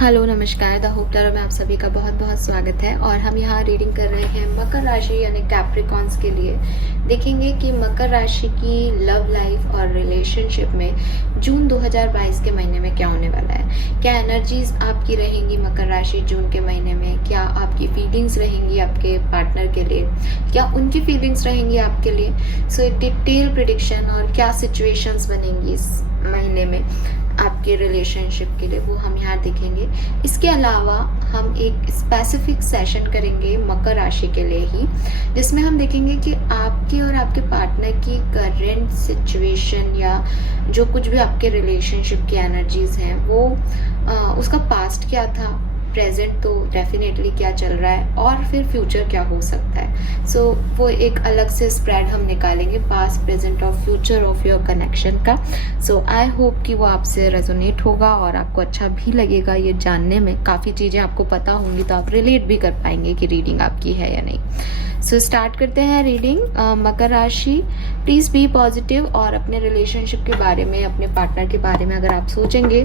Hello नमस्कार, the hope tarot में आप सभी का बहुत बहुत स्वागत है। और हम यहाँ रीडिंग कर रहे हैं मकर राशि यानी कैप्रिकॉन्स के लिए। देखेंगे कि मकर राशि की लव लाइफ और रिलेशनशिप में जून 2022 के महीने में क्या होने वाला है। क्या एनर्जीज आपकी रहेंगी मकर राशि जून के महीने में, क्या आपकी फीलिंग्स रहेंगी आपके पार्टनर के लिए, क्या उनकी फीलिंग्स रहेंगी आपके लिए। सो एक डिटेल प्रिडिक्शन और क्या सिचुएशंस बनेंगी इस महीने में आपके रिलेशनशिप के लिए, वो हम यहाँ देखेंगे। इसके अलावा हम एक स्पेसिफिक सेशन करेंगे मकर राशि के लिए ही, जिसमें हम देखेंगे कि आपके और आपके पार्टनर की करंट सिचुएशन या जो कुछ भी आपके रिलेशनशिप की एनर्जीज हैं वो उसका पास्ट क्या था, प्रेजेंट तो डेफिनेटली क्या चल रहा है, और फिर फ्यूचर क्या हो सकता है। सो वो एक अलग से स्प्रेड हम निकालेंगे पास्ट प्रेजेंट और फ्यूचर ऑफ योर कनेक्शन का। सो आई होप कि वो आपसे रेजोनेट होगा और आपको अच्छा भी लगेगा ये जानने में। काफ़ी चीज़ें आपको पता होंगी तो आप रिलेट भी कर पाएंगे कि रीडिंग आपकी है या नहीं। सो स्टार्ट करते हैं रीडिंग। मकर राशि, प्लीज़ बी पॉजिटिव और अपने रिलेशनशिप के बारे में, अपने पार्टनर के बारे में अगर आप सोचेंगे,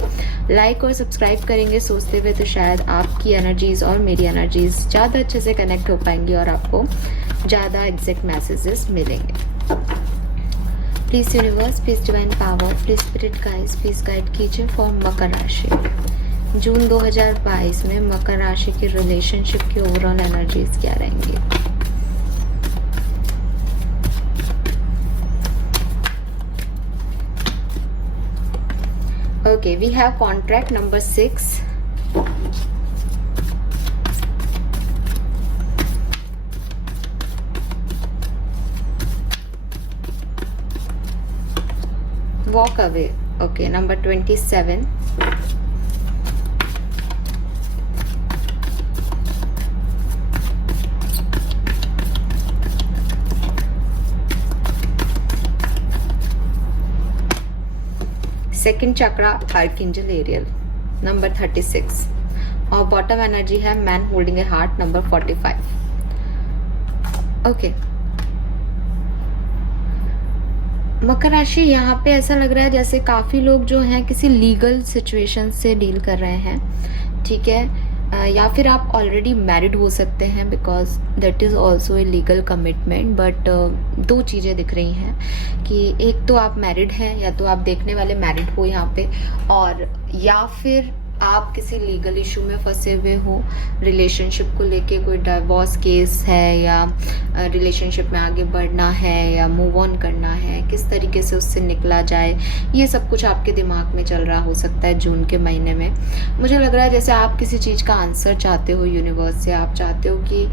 लाइक और सब्सक्राइब करेंगे सोचते हुए, तो शायद आपकी एनर्जीज और मेरी एनर्जीज ज़्यादा अच्छे से कनेक्ट हो पाएंगी और आपको ज़्यादा एग्जैक्ट मैसेजेस मिलेंगे। Please universe, please divine power, please spirit guides, please guide कीजिए फॉर मकर राशि। जून 2022 में मकर राशि की रिलेशनशिप की ओवरऑल एनर्जीज क्या रहेंगी। Okay, we have contract number 6. Walk away. Okay, number 27. Second chakra archangel Ariel, number 36। और बॉटम एनर्जी है man holding a heart, number 45। Okay, मकर राशि, यहाँ पे ऐसा लग रहा है जैसे काफी लोग जो हैं किसी लीगल सिचुएशन से डील कर रहे हैं, ठीक है। या फिर आप ऑलरेडी मैरिड हो सकते हैं, because that is also a legal commitment. But दो चीज़ें दिख रही हैं कि एक तो आप मैरिड हैं, या तो आप देखने वाले मैरिड हो यहाँ पे, और या फिर आप किसी लीगल इशू में फंसे हुए हो, रिलेशनशिप को लेके कोई डिवोर्स केस है, या रिलेशनशिप में आगे बढ़ना है या मूव ऑन करना है, किस तरीके से उससे निकला जाए, ये सब कुछ आपके दिमाग में चल रहा हो सकता है जून के महीने में। मुझे लग रहा है जैसे आप किसी चीज़ का आंसर चाहते हो यूनिवर्स से, आप चाहते हो कि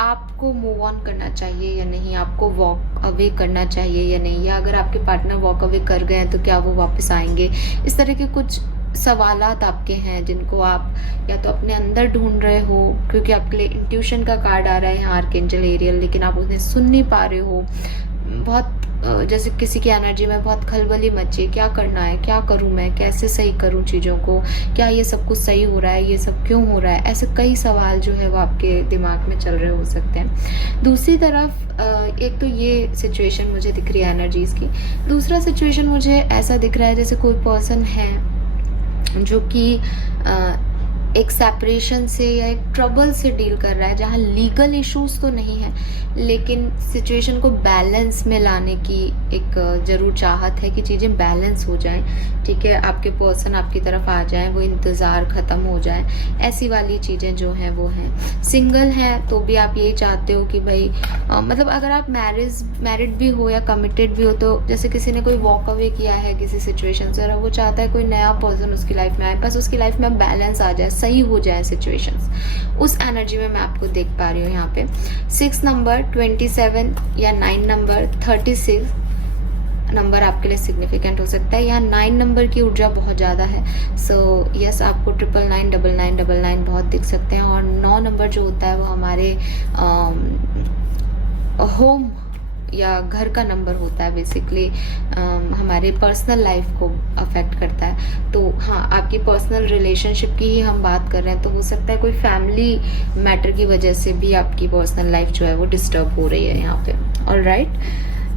आपको मूव ऑन करना चाहिए या नहीं, आपको वॉक अवे करना चाहिए या नहीं, या अगर आपके पार्टनर वॉक अवे कर गए हैं तो क्या वो वापस आएंगे। इस तरह के कुछ सवालात आपके हैं जिनको आप या तो अपने अंदर ढूंढ रहे हो, क्योंकि आपके लिए इंट्यूशन का कार्ड आ रहा है यहाँ आर्कएंजल एरियल, लेकिन आप उन्हें सुन नहीं पा रहे हो। बहुत जैसे किसी की एनर्जी में बहुत खलबली मची, क्या करना है, क्या करूं मैं, कैसे सही करूं चीज़ों को, क्या ये सब कुछ सही हो रहा है, ये सब क्यों हो रहा है, ऐसे कई सवाल जो है वो आपके दिमाग में चल रहे हो सकते हैं। दूसरी तरफ एक तो ये सिचुएशन मुझे दिख रही है एनर्जीज की। दूसरा सिचुएशन मुझे ऐसा दिख रहा है जैसे कोई पर्सन है जो कि एक सेपरेशन से या एक ट्रबल से डील कर रहा है, जहाँ लीगल इश्यूज तो नहीं है, लेकिन सिचुएशन को बैलेंस में लाने की एक ज़रूर चाहत है कि चीज़ें बैलेंस हो जाएं, ठीक है। आपके पर्सन आपकी तरफ आ जाएं, वो इंतज़ार ख़त्म हो जाए, ऐसी वाली चीज़ें जो हैं वो हैं। सिंगल हैं तो भी आप यही चाहते हो कि भाई मतलब अगर आप मैरिड भी हो या कमिटेड भी हो, तो जैसे किसी ने कोई वॉक अवे किया है किसी सिचुएशन से और वो चाहता है कोई नया पर्सन उसकी लाइफ में आए, बस उसकी लाइफ में बैलेंस आ जाए, सही हो जाए सिचुएशंस। उस एनर्जी में मैं आपको देख पा रही हूँ यहाँ पे। 6 नंबर 27 या 9 नंबर 36 नंबर आपके लिए सिग्निफिकेंट हो सकता है। यहाँ 9 नंबर की ऊर्जा बहुत ज़्यादा है। सो यस, आपको 9999999 बहुत दिख सकते हैं। और 9 नंबर जो होता है वो हमारे होम या घर का नंबर होता है, बेसिकली हमारे पर्सनल लाइफ को अफेक्ट करता है। तो हाँ, आपकी पर्सनल रिलेशनशिप की ही हम बात कर रहे हैं, तो हो सकता है कोई फैमिली मैटर की वजह से भी आपकी पर्सनल लाइफ जो है वो डिस्टर्ब हो रही है यहाँ पे। ऑलराइट,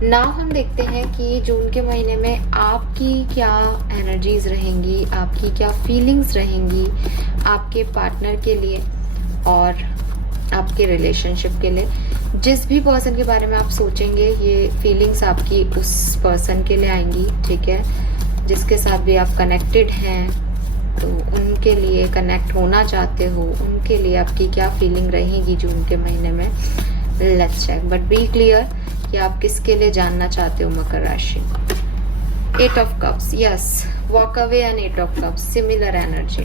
नाउ हम देखते हैं कि जून के महीने में आपकी क्या एनर्जीज रहेंगी, आपकी क्या फीलिंग्स रहेंगी आपके पार्टनर के लिए और आपके रिलेशनशिप के लिए। जिस भी पर्सन के बारे में आप सोचेंगे ये फीलिंग्स आपकी उस पर्सन के लिए आएंगी, ठीक है। जिसके साथ भी आप कनेक्टेड हैं तो उनके लिए, कनेक्ट होना चाहते हो उनके लिए आपकी क्या फीलिंग रहेगी जून के महीने में। Let's check, but be clear कि आप किसके लिए जानना चाहते हो मकर राशि। 8 of cups, yes, walk away and 8 of cups, similar energy.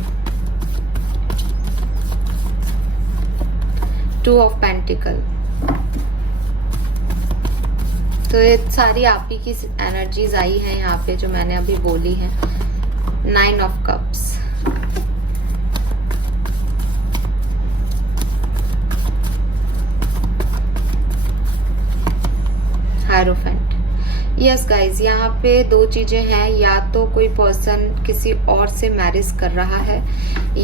2 of pentacle, तो ये सारी आप ही की एनर्जीज आई हैं यहाँ पे जो मैंने अभी बोली है। 9 of cups, hierophant. Yes guys, यहाँ पे 2 चीजें हैं, या तो कोई पर्सन किसी और से मैरिज कर रहा है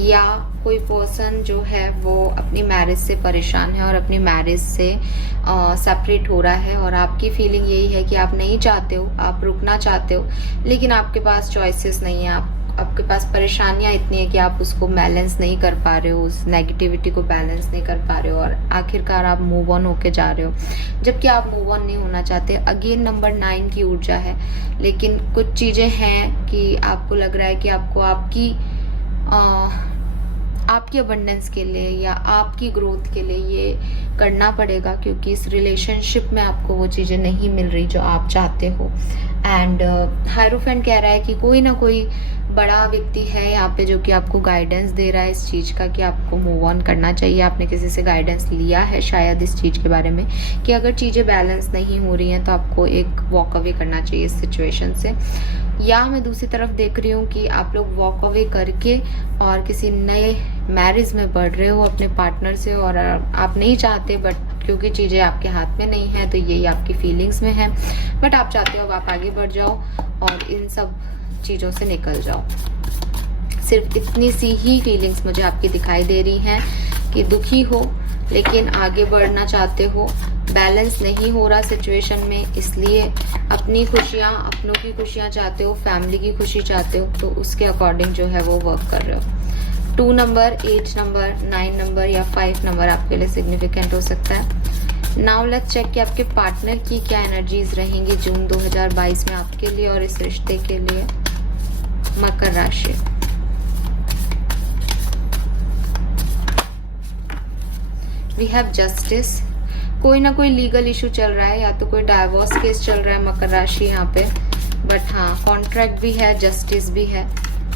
या कोई पर्सन जो है वो अपनी मैरिज से परेशान है और अपनी मैरिज से सेपरेट हो रहा है। और आपकी फीलिंग यही है कि आप नहीं चाहते हो, आप रुकना चाहते हो, लेकिन आपके पास चॉइसेस नहीं है। आपके पास परेशानियां इतनी है कि आप उसको बैलेंस नहीं कर पा रहे हो, उस नेगेटिविटी को बैलेंस नहीं कर पा रहे हो और आखिरकार आप मूव ऑन होके जा रहे हो, जबकि आप मूव ऑन नहीं होना चाहते। अगेन नंबर 9 की ऊर्जा है, लेकिन कुछ चीजें हैं कि आपको लग रहा है कि आपको आपकी अबंडेंस के लिए या आपकी ग्रोथ के लिए ये करना पड़ेगा, क्योंकि इस रिलेशनशिप में आपको वो चीज़ें नहीं मिल रही जो आप चाहते हो। एंड हायरोफेंट कह रहा है कि कोई ना कोई बड़ा व्यक्ति है यहाँ पे जो कि आपको गाइडेंस दे रहा है इस चीज़ का कि आपको मूव ऑन करना चाहिए। आपने किसी से गाइडेंस लिया है शायद इस चीज़ के बारे में कि अगर चीज़ें बैलेंस नहीं हो रही हैं तो आपको एक वॉक अवे करना चाहिए इस सिचुएशन से। या मैं दूसरी तरफ देख रही हूँ कि आप लोग वॉक अवे करके और किसी नए मैरिज में बढ़ रहे हो अपने पार्टनर से, और आप नहीं चाहते बट क्योंकि चीज़ें आपके हाथ में नहीं है तो यही आपकी फीलिंग्स में है, बट आप चाहते हो आप आगे बढ़ जाओ और इन सब चीज़ों से निकल जाओ। सिर्फ इतनी सी ही फीलिंग्स मुझे आपकी दिखाई दे रही हैं कि दुखी हो लेकिन आगे बढ़ना चाहते हो, बैलेंस नहीं हो रहा सिचुएशन में, इसलिए अपनी खुशियाँ, अपनों की खुशियाँ चाहते हो, फैमिली की खुशी चाहते हो, तो उसके अकॉर्डिंग जो है वो वर्क कर रहे हो। 2 नंबर, 8 नंबर, 9 नंबर या 5 नंबर आपके लिए सिग्निफिकेंट हो सकता है। नाउ लेट्स चेक कि आपके पार्टनर की क्या एनर्जीज रहेंगी जून 2022 में आपके लिए और इस रिश्ते के लिए। मकर राशि, वी हैव जस्टिस। कोई ना कोई लीगल इशू चल रहा है, या तो कोई डाइवोर्स केस चल रहा है मकर राशि यहाँ पे, बट हाँ कॉन्ट्रैक्ट भी है, जस्टिस भी है,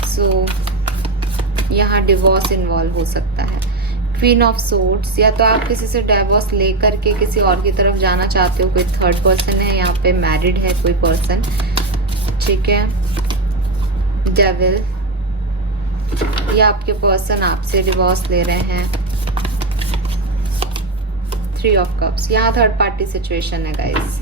सो यहाँ डिवोर्स इन्वॉल्व हो सकता है। क्वीन ऑफ सोर्ड्स, या तो आप किसी से डाइवोर्स लेकर के किसी और की तरफ जाना चाहते हो, कोई थर्ड पर्सन है यहाँ पे, मैरिड है कोई पर्सन, ठीक है। डेविल, या आपके पर्सन आपसे डिवोर्स ले रहे हैं। 3 ऑफ कप्स, यहाँ थर्ड पार्टी सिचुएशन है गाइस,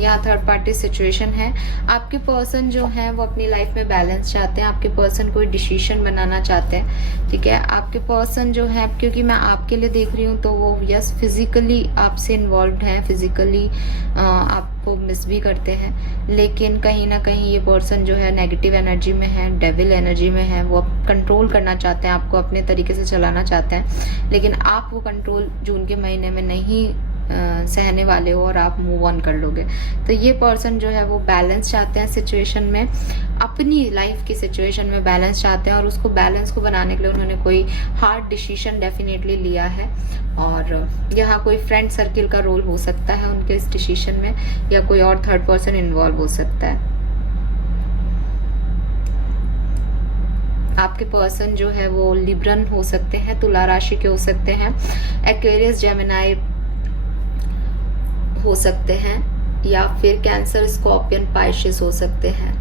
यहाँ थर्ड पार्टी सिचुएशन है। आपके पर्सन जो हैं वो अपनी लाइफ में बैलेंस चाहते हैं, आपके पर्सन कोई डिसीजन बनाना चाहते हैं, ठीक है। आपके पर्सन जो है, क्योंकि मैं आपके लिए देख रही हूँ तो वो यस फिजिकली आपसे इन्वॉल्व हैं, फिजिकली आपको मिस भी करते हैं, लेकिन कहीं ना कहीं ये पर्सन जो है नेगेटिव एनर्जी में है, डेविल एनर्जी में है, वो कंट्रोल करना चाहते हैं, आपको अपने तरीके से चलाना चाहते हैं, लेकिन आप वो कंट्रोल जून के महीने में नहीं सहने वाले हो और आप मूव ऑन कर लोगे। तो ये पर्सन जो है वो बैलेंस चाहते हैं सिचुएशन में, अपनी लाइफ की सिचुएशन में बैलेंस चाहते हैं, और उसको बैलेंस को बनाने के लिए उन्होंने कोई हार्ड डिसीजन डेफिनेटली लिया है। और यहाँ कोई फ्रेंड सर्किल का रोल हो सकता है उनके इस डिसीजन में, या कोई और थर्ड पर्सन इन्वॉल्व हो सकता है। आपके पर्सन जो है वो लिब्रन हो सकते हैं, तुला राशि के हो सकते हैं, एक्वेरियस, जेमिनाई हो सकते हैं, या फिर कैंसर, स्कॉर्पियन, पाइसेस हो सकते हैं।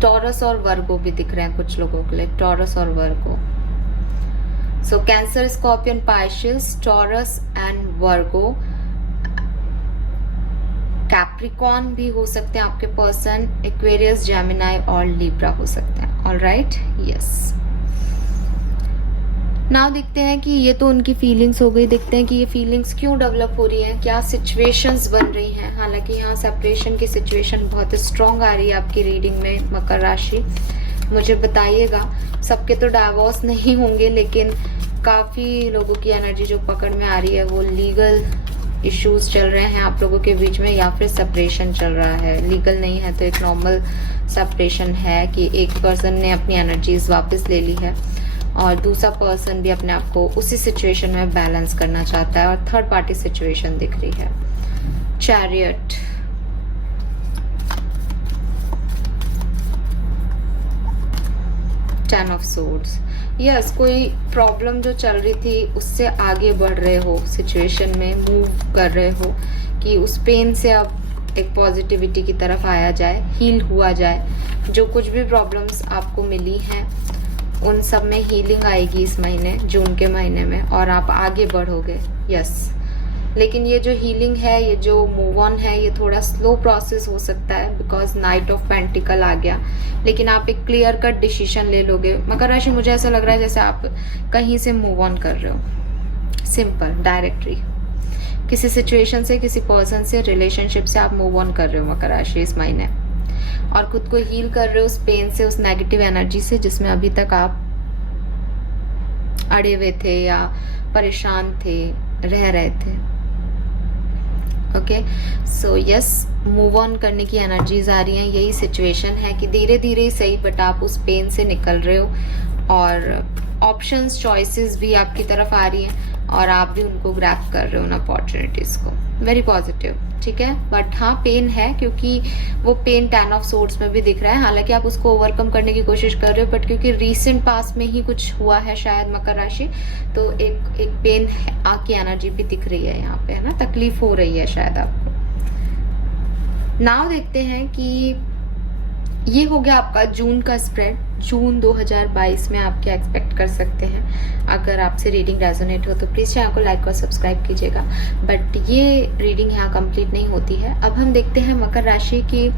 टॉरस और वर्गो भी दिख रहे हैं कुछ लोगों के लिए, टॉरस और Virgo. So cancer, Scorpion, Pisces, Taurus and Virgo. Capricorn भी हो सकते हैं आपके पर्सन, एक्वेरियस, जेमिनाई और लिब्रा हो सकते हैं। Alright, yes. नाउ देखते हैं कि ये तो उनकी फीलिंग्स हो गई, देखते हैं कि ये फीलिंग्स क्यों डेवलप हो रही हैं, क्या सिचुएशंस बन रही हैं। हालांकि यहाँ सेपरेशन की सिचुएशन बहुत स्ट्रांग आ रही है आपकी रीडिंग में मकर राशि। मुझे बताइएगा, सबके तो डाइवोर्स नहीं होंगे, लेकिन काफ़ी लोगों की एनर्जी जो पकड़ में आ रही है वो लीगल इश्यूज चल रहे हैं आप लोगों के बीच में, या फिर सेपरेशन चल रहा है। लीगल नहीं है तो एक नॉर्मल सेपरेशन है कि एक पर्सन ने अपनी एनर्जीज वापस ले ली है और दूसरा पर्सन भी अपने आप को उसी सिचुएशन में बैलेंस करना चाहता है, और थर्ड पार्टी सिचुएशन दिख रही है। Chariot, ten of swords. Yes, कोई प्रॉब्लम जो चल रही थी उससे आगे बढ़ रहे हो, सिचुएशन में मूव कर रहे हो कि उस पेन से अब एक पॉजिटिविटी की तरफ आया जाए, हील हुआ जाए। जो कुछ भी प्रॉब्लम्स आपको मिली हैं उन सब में हीलिंग आएगी इस महीने, जून के महीने में, और आप आगे बढ़ोगे। यस, लेकिन ये जो हीलिंग है, ये जो मूव ऑन है, ये थोड़ा स्लो प्रोसेस हो सकता है बिकॉज नाइट ऑफ पेंटिकल आ गया। लेकिन आप एक क्लियर कट डिसीजन ले लोगे मकर राशि। मुझे ऐसा लग रहा है जैसे आप कहीं से मूव ऑन कर रहे हो, सिंपल डायरेक्टली किसी सिचुएशन से, किसी पर्सन से, रिलेशनशिप से आप मूव ऑन कर रहे हो मकर राशि इस महीने, और खुद को हील कर रहे हो उस पेन से, उस नेगेटिव एनर्जी से जिसमें अभी तक आप अड़े हुए थे या परेशान थे, रह रहे थे। Okay, so yes, move on करने की एनर्जीज आ रही हैं। यही सिचुएशन है कि धीरे धीरे ही सही, बट आप उस पेन से निकल रहे हो, और ऑप्शंस, चॉइसेस भी आपकी तरफ आ रही हैं और आप भी उनको ग्रैब कर रहे हो उन अपॉर्चुनिटीज को। वेरी पॉजिटिव, ठीक है। बट हाँ, पेन है, क्योंकि वो पेन टेन ऑफ सोर्ड्स में भी दिख रहा है। हालांकि आप उसको ओवरकम करने की कोशिश कर रहे हो, बट क्योंकि रीसेंट पास्ट में ही कुछ हुआ है शायद मकर राशि, तो एक पेन आपकी एनर्जी भी दिख रही है यहाँ पे, है ना, तकलीफ हो रही है शायद आपको। नाउ देखते हैं कि ये हो गया आपका जून का स्प्रेड। जून 2022 में आप क्या एक्सपेक्ट कर सकते हैं। अगर आपसे रीडिंग रेजोनेट हो तो प्लीज़ चैनल को लाइक और सब्सक्राइब कीजिएगा। बट ये रीडिंग यहाँ कंप्लीट नहीं होती है। अब हम देखते हैं मकर राशि की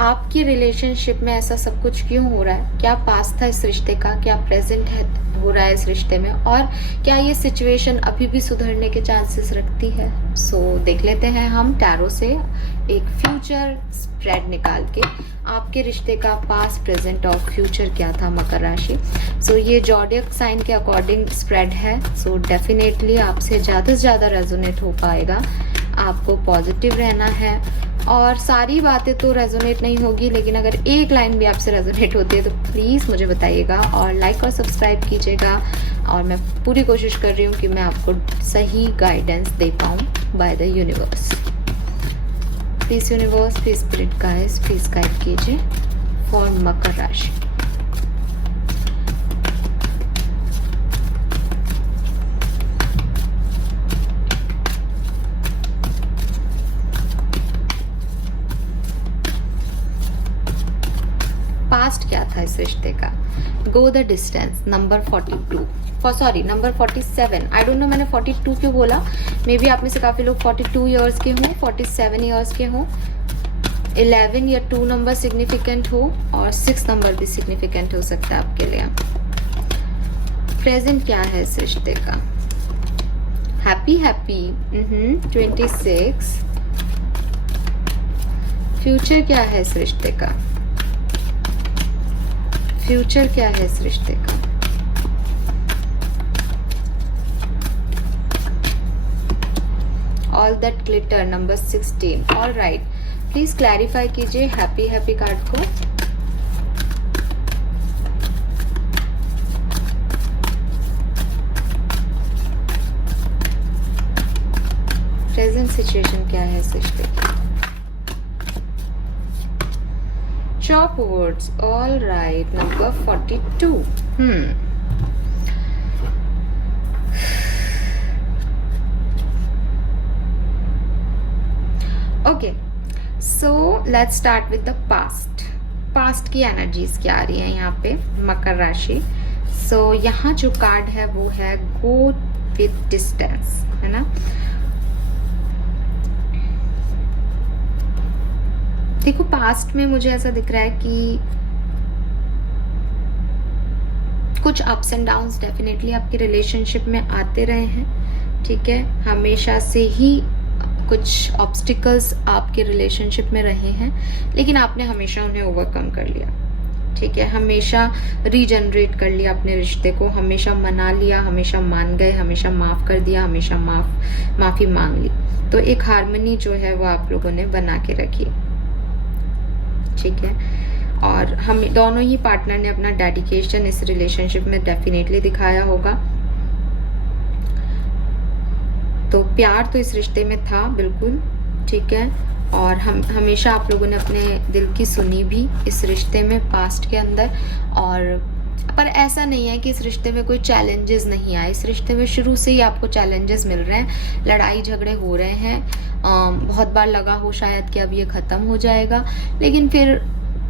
आपकी रिलेशनशिप में ऐसा सब कुछ क्यों हो रहा है। क्या पास्ट था इस रिश्ते का, क्या प्रेजेंट है हो रहा है इस रिश्ते में, और क्या ये सिचुएशन अभी भी सुधरने के चांसेस रखती है। सो देख लेते हैं हम टैरो से एक फ्यूचर स्प्रेड निकाल के आपके रिश्ते का पास्ट, प्रेजेंट और फ्यूचर क्या था मकर राशि। सो ये जॉडियक साइन के अकॉर्डिंग स्प्रेड है। सो डेफिनेटली आपसे ज़्यादा से ज़्यादा रेजोनेट हो पाएगा। आपको पॉजिटिव रहना है, और सारी बातें तो रेजोनेट नहीं होगी, लेकिन अगर एक लाइन भी आपसे रेजोनेट होती है तो प्लीज़ मुझे बताइएगा और लाइक और सब्सक्राइब कीजिएगा। और मैं पूरी कोशिश कर रही हूँ कि मैं आपको सही गाइडेंस दे पाऊँ by the universe. Please universe, please spirit guides, please guide कीजिए फॉर मकर राशि। पास्ट क्या था इस रिश्ते का। Go the distance, number 42, sorry number 47। I don't know मैंने 42 क्यों बोला। मे बी आप में से काफी लोग 42 ईयर्स के हों, 47 ईयर्स के हों। 11 या 2 नंबर सिग्निफिकेंट हो, और 6 नंबर भी सिग्निफिकेंट हो सकता है आपके लिए। प्रेजेंट क्या है इस रिश्ते का। Happy happy 26। फ्यूचर क्या है इस रिश्ते का। फ्यूचर क्या है इस रिश्ते का। All that glitter, number 16। All right, please clarify कीजिए हैप्पी हैप्पी कार्ड को। प्रेजेंट सिचुएशन क्या है इस रिश्ते की। Chop words, all right, number 42. Okay, so let's start with the past. Past की एनर्जीज क्या आ रही है यहाँ पे मकर राशि। So यहाँ जो कार्ड है वो है go with distance, है ना। देखो, पास्ट में मुझे ऐसा दिख रहा है कि कुछ अप्स एंड डाउन्स डेफिनेटली आपके रिलेशनशिप में आते रहे हैं, ठीक है। हमेशा से ही कुछ ऑब्स्टिकल्स आपके रिलेशनशिप में रहे हैं, लेकिन आपने हमेशा उन्हें ओवरकम कर लिया, ठीक है। हमेशा रीजनरेट कर लिया अपने रिश्ते को, हमेशा मना लिया, हमेशा मान गए, हमेशा माफ कर दिया, हमेशा माफी मांग ली। तो एक हार्मनी जो है वो आप लोगों ने बना के रखी, ठीक है। और हम दोनों ही पार्टनर ने अपना डेडिकेशन इस रिलेशनशिप में डेफिनेटली दिखाया होगा। तो प्यार तो इस रिश्ते में था बिल्कुल, ठीक है। और हम हमेशा आप लोगों ने अपने दिल की सुनी भी इस रिश्ते में, पास्ट के अंदर। और पर ऐसा नहीं है कि इस रिश्ते में कोई चैलेंजेस नहीं आए। इस रिश्ते में शुरू से ही आपको चैलेंजेस मिल रहे हैं, लड़ाई झगड़े हो रहे हैं। बहुत बार लगा हो शायद कि अब ये ख़त्म हो जाएगा, लेकिन फिर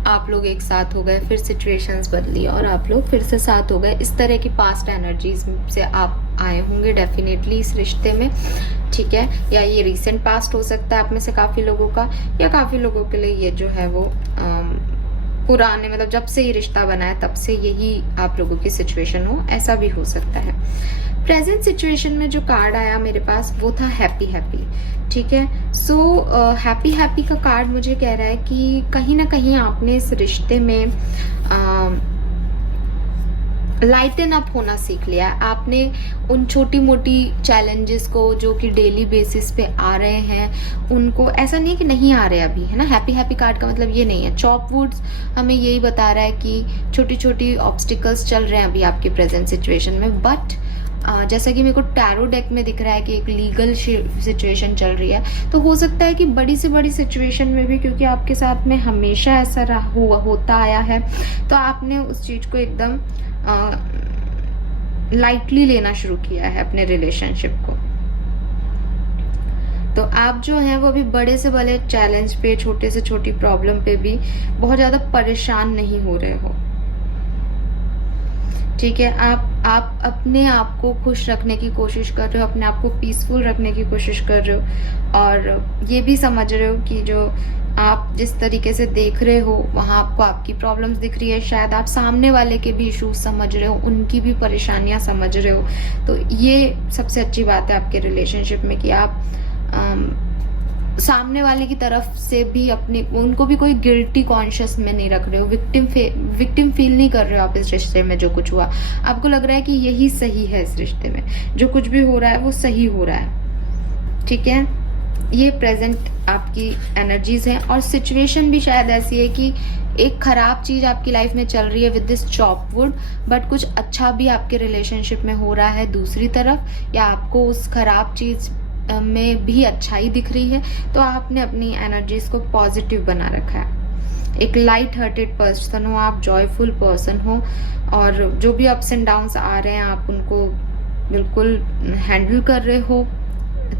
आप लोग एक साथ हो गए, फिर सिचुएशंस बदली और आप लोग फिर से साथ हो गए। इस तरह की पास्ट एनर्जीज से आप आए होंगे डेफिनेटली इस रिश्ते में, ठीक है। या ये रीसेंट पास्ट हो सकता है आप में से काफ़ी लोगों का, या काफ़ी लोगों के लिए ये जो है वो पुराने, मतलब जब से ये रिश्ता बना है तब से यही आप लोगों की सिचुएशन हो, ऐसा भी हो सकता है। प्रेजेंट सिचुएशन में जो कार्ड आया मेरे पास वो था हैप्पी हैप्पी, ठीक है। सो हैप्पी हैप्पी का कार्ड मुझे कह रहा है कि कहीं ना कहीं आपने इस रिश्ते में लाइटन अप होना सीख लिया। आपने उन छोटी मोटी चैलेंजेस को जो कि डेली बेसिस पे आ रहे हैं उनको, ऐसा नहीं है कि नहीं आ रहे अभी, है ना। हैप्पी हैप्पी कार्ड का मतलब ये नहीं है। चॉप वुड्स हमें यही बता रहा है कि छोटी छोटी ऑब्स्टिकल्स चल रहे हैं अभी आपकी प्रेजेंट सिचुएशन में, बट जैसा कि मेरे को टैरो डेक में दिख रहा है कि एक लीगल सिचुएशन चल रही है, तो हो सकता है कि बड़ी से बड़ी सिचुएशन में भी, क्योंकि आपके साथ में हमेशा ऐसा होता आया है, तो आपने उस चीज़ को एकदम लाइटली लेना शुरू किया है अपने रिलेशनशिप को। तो आप जो हैं वो अभी बड़े से बड़े चैलेंज पे, छोटे से छोटी प्रॉब्लम पे भी बहुत ज़्यादा परेशान नहीं हो रहे हो, ठीक है। आप अपने आप को खुश रखने की कोशिश कर रहे हो, अपने आप को पीसफुल रखने की कोशिश कर रहे हो, और ये भी समझ रहे हो कि जो आप जिस तरीके से देख रहे हो वहाँ आपको आपकी प्रॉब्लम्स दिख रही है, शायद आप सामने वाले के भी इश्यूज समझ रहे हो, उनकी भी परेशानियां समझ रहे हो। तो ये सबसे अच्छी बात है आपके रिलेशनशिप में कि आप सामने वाले की तरफ से भी अपने, उनको भी कोई गिल्टी कॉन्शियस में नहीं रख रहे हो, विक्टिम फील नहीं कर रहे हो आप इस रिश्ते में। जो कुछ हुआ आपको लग रहा है कि यही सही है, इस रिश्ते में जो कुछ भी हो रहा है वो सही हो रहा है, ठीक है। ये प्रेजेंट आपकी एनर्जीज हैं, और सिचुएशन भी शायद ऐसी है कि एक खराब चीज आपकी लाइफ में चल रही है with this chop wood, but कुछ अच्छा भी आपके रिलेशनशिप में हो रहा है दूसरी तरफ, या आपको उस खराब चीज में भी अच्छाई दिख रही है। तो आपने अपनी एनर्जीज को पॉजिटिव बना रखा है। एक लाइट हार्टेड पर्सन हो आप, जॉयफुल पर्सन हो, और जो भी अप्स एंड डाउन्स आ रहे हैं आप उनको बिल्कुल हैंडल कर रहे हो,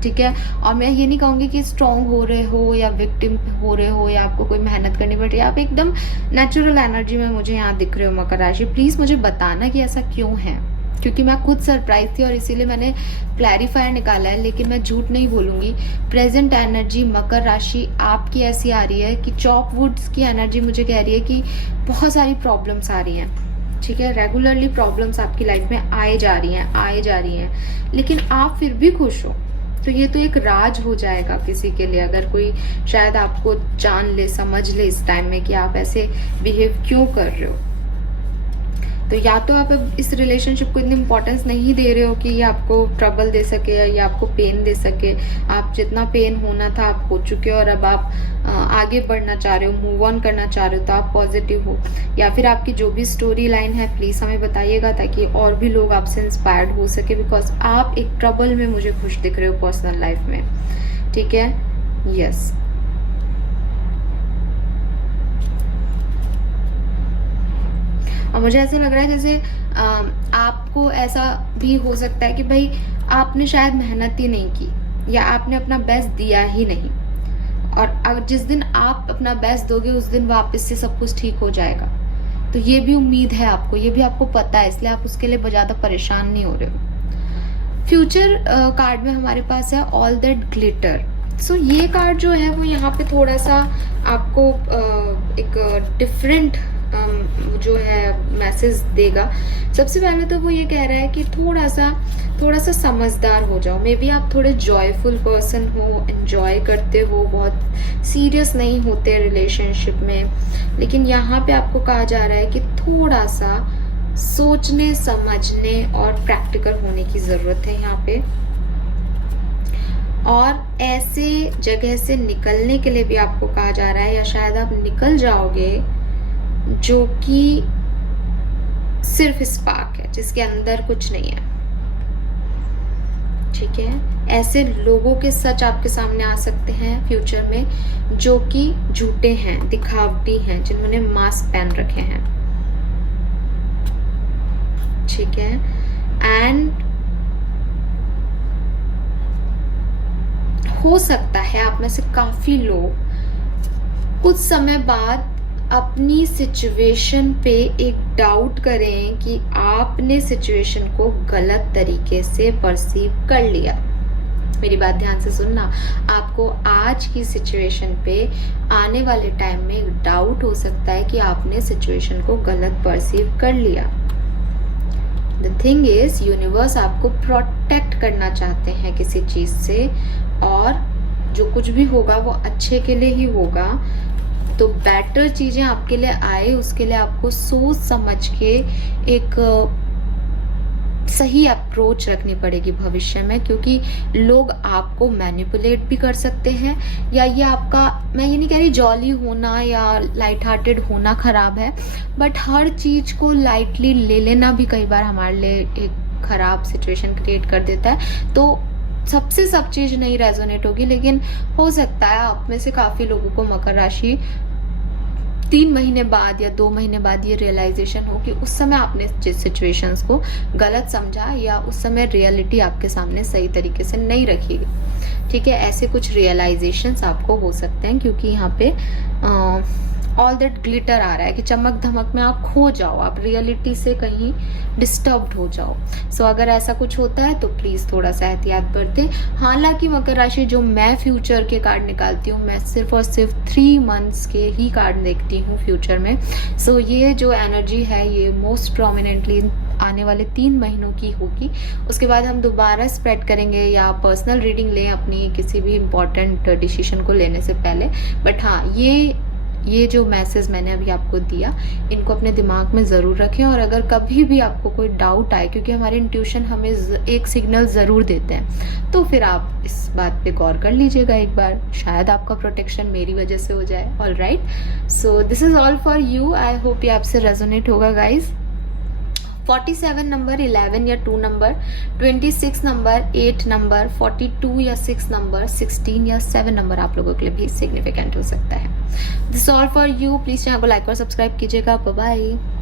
ठीक है। और मैं ये नहीं कहूँगी कि स्ट्रॉन्ग हो रहे हो या विक्टिम हो रहे हो या आपको कोई मेहनत करनी पड़ रही है। आप एकदम नेचुरल एनर्जी में मुझे यहाँ दिख रहे हो मकर राशि। प्लीज मुझे बताना कि ऐसा क्यों है, क्योंकि मैं खुद सरप्राइज थी और इसीलिए मैंने क्लैरिफायर निकाला है। लेकिन मैं झूठ नहीं बोलूंगी, प्रेजेंट एनर्जी मकर राशि आपकी ऐसी आ रही है कि चॉप वुड्स की एनर्जी मुझे कह रही है कि बहुत सारी प्रॉब्लम्स आ रही हैं, ठीक है। रेगुलरली प्रॉब्लम्स आपकी लाइफ में आए जा रही हैं, लेकिन आप फिर भी खुश हो। तो ये तो एक राज हो जाएगा किसी के लिए, अगर कोई शायद आपको जान ले, समझ ले इस टाइम में कि आप ऐसे बिहेव क्यों कर रहे हो। तो या तो आप अब इस रिलेशनशिप को इतनी इंपॉर्टेंस नहीं दे रहे हो कि ये आपको ट्रबल दे सके या आपको पेन दे सके। आप जितना पेन होना था आप हो चुके हो, और अब आप आगे बढ़ना चाह रहे हो, मूव ऑन करना चाह रहे हो, तो आप पॉजिटिव हो। या फिर आपकी जो भी स्टोरी लाइन है प्लीज हमें बताइएगा, ताकि और भी लोग आपसे इंस्पायर्ड हो सके, बिकॉज आप एक ट्रबल में मुझे खुश दिख रहे हो पर्सनल लाइफ में, ठीक है। यस, और मुझे ऐसा लग रहा है जैसे आपको ऐसा भी हो सकता है कि भाई आपने शायद मेहनत ही नहीं की, या आपने अपना बेस्ट दिया ही नहीं, और अगर जिस दिन आप अपना बेस्ट दोगे उस दिन वापस से सब कुछ ठीक हो जाएगा। तो ये भी उम्मीद है आपको, ये भी आपको पता है, इसलिए आप उसके लिए ज्यादा परेशान नहीं हो रहे हो। फ्यूचर कार्ड में हमारे पास है ऑल दैट ग्लिटर। सो ये कार्ड जो है वो यहाँ पे थोड़ा सा आपको एक डिफरेंट जो है मैसेज देगा। सबसे पहले तो वो ये कह रहा है कि थोड़ा सा समझदार हो जाओ। मे बी आप थोड़े जॉयफुल पर्सन हो, एंजॉय करते हो, बहुत सीरियस नहीं होते रिलेशनशिप में, लेकिन यहाँ पे आपको कहा जा रहा है कि थोड़ा सा सोचने समझने और प्रैक्टिकल होने की ज़रूरत है यहाँ पे। और ऐसे जगह से निकलने के लिए भी आपको कहा जा रहा है, या शायद आप निकल जाओगे, जो कि सिर्फ स्पार्क है, जिसके अंदर कुछ नहीं है। ठीक है, ऐसे लोगों के सच आपके सामने आ सकते हैं फ्यूचर में, जो कि झूठे हैं, दिखावटी हैं, जिन्होंने मास्क पहन रखे हैं। ठीक है, एंड हो सकता है आप में से काफी लोग कुछ समय बाद अपनी सिचुएशन पे एक डाउट करें कि आपने सिचुएशन को गलत तरीके से परसीव कर लिया। मेरी बात ध्यान से सुनना, आपको आज की सिचुएशन पे आने वाले टाइम में एक डाउट हो सकता है कि आपने सिचुएशन को गलत परसीव कर लिया। द थिंग इज, यूनिवर्स आपको प्रोटेक्ट करना चाहते हैं किसी चीज से, और जो कुछ भी होगा वो अच्छे के लिए ही होगा। तो बेटर चीजें आपके लिए आए, उसके लिए आपको सोच समझ के एक सही अप्रोच रखनी पड़ेगी भविष्य में, क्योंकि लोग आपको मैनिपुलेट भी कर सकते हैं। या ये आपका, मैं ये नहीं कह रही जॉली होना या लाइट हार्टेड होना खराब है, बट हर चीज को लाइटली ले लेना भी कई बार हमारे लिए एक खराब सिचुएशन क्रिएट कर देता है। तो सबसे सब चीज नहीं रेजोनेट होगी, लेकिन हो सकता है आप में से काफी लोगों को मकर राशि 3 महीने बाद या 2 महीने बाद ये रियलाइजेशन हो कि उस समय आपने जिस सिचुएशंस को गलत समझा, या उस समय रियलिटी आपके सामने सही तरीके से नहीं रखी। ठीक है, ऐसे कुछ रियलाइजेशंस आपको हो सकते हैं, क्योंकि यहाँ पे ऑल दैट ग्लिटर आ रहा है कि चमक धमक में आप खो जाओ, आप रियलिटी से कहीं डिस्टर्ब्ड हो जाओ। सो अगर ऐसा कुछ होता है तो प्लीज थोड़ा सा एहतियात बरतें। हालांकि मकर राशि, जो मैं फ्यूचर के कार्ड निकालती हूँ, मैं सिर्फ और सिर्फ 3 मंथ्स के ही कार्ड देखती हूँ फ्यूचर में। सो ये जो एनर्जी है ये मोस्ट प्रोमिनेंटली आने वाले 3 महीनों की होगी। उसके बाद हम दोबारा स्प्रेड करेंगे या पर्सनल रीडिंग लें अपनी किसी भी इम्पोर्टेंट डिसीजन को लेने से पहले। बट हाँ, ये जो मैसेज मैंने अभी आपको दिया, इनको अपने दिमाग में ज़रूर रखें। और अगर कभी भी आपको कोई डाउट आए, क्योंकि हमारे इंट्यूशन हमें एक सिग्नल ज़रूर देते हैं, तो फिर आप इस बात पे गौर कर लीजिएगा एक बार, शायद आपका प्रोटेक्शन मेरी वजह से हो जाए। All right, so this is all for you. I hope ये आपसे रेजोनेट होगा गाइज। 47 नंबर, 11 या 2 नंबर, 26 नंबर, 8 नंबर, 42 या 6 नंबर, 16 या 7 नंबर आप लोगों के लिए भी सिग्निफिकेंट हो सकता है। This all for you. Please channel को लाइक और सब्सक्राइब कीजिएगा। Bye bye.